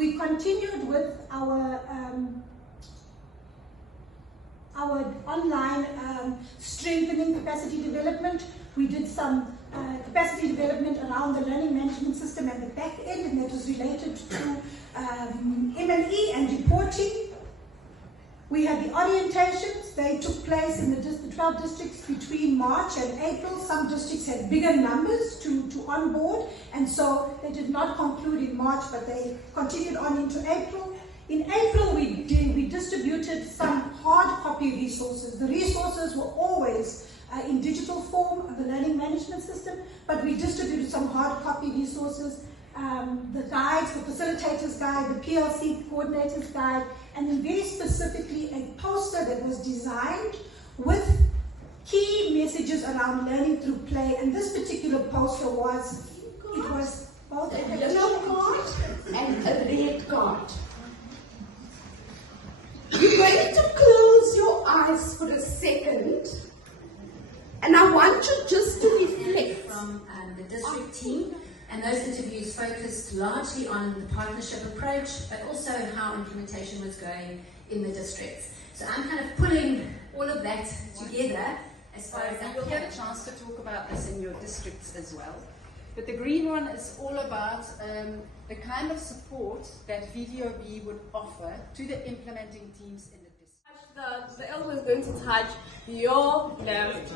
We continued with our online strengthening capacity development. We did some capacity development around the learning management system and the back end, and that was related to M&E and reporting. We had the orientations. They took place in the 12 districts between March and April. Some districts had bigger numbers to onboard, and so they did not conclude in March, but they continued on into April. In April, we distributed some hard copy resources. The resources were always in digital form of the learning management system, but we distributed some hard copy resources, the guides, the facilitators guide, the PLC coordinators guide, and then very specifically a poster that was designed with key messages around learning through play. And this particular poster was both a yellow card and a red card. You're going to close your eyes for a second, and I want you just to reflect. From the district team, and those interviews focused largely on the partnership approach, but also how implementation was going in the districts. So I'm kind of pulling all of that together as far as that. You'll get a chance to talk about this in your districts as well. But the green one is all about the kind of support that VVOB would offer to the implementing teams in the district. The elbow is going to touch your left.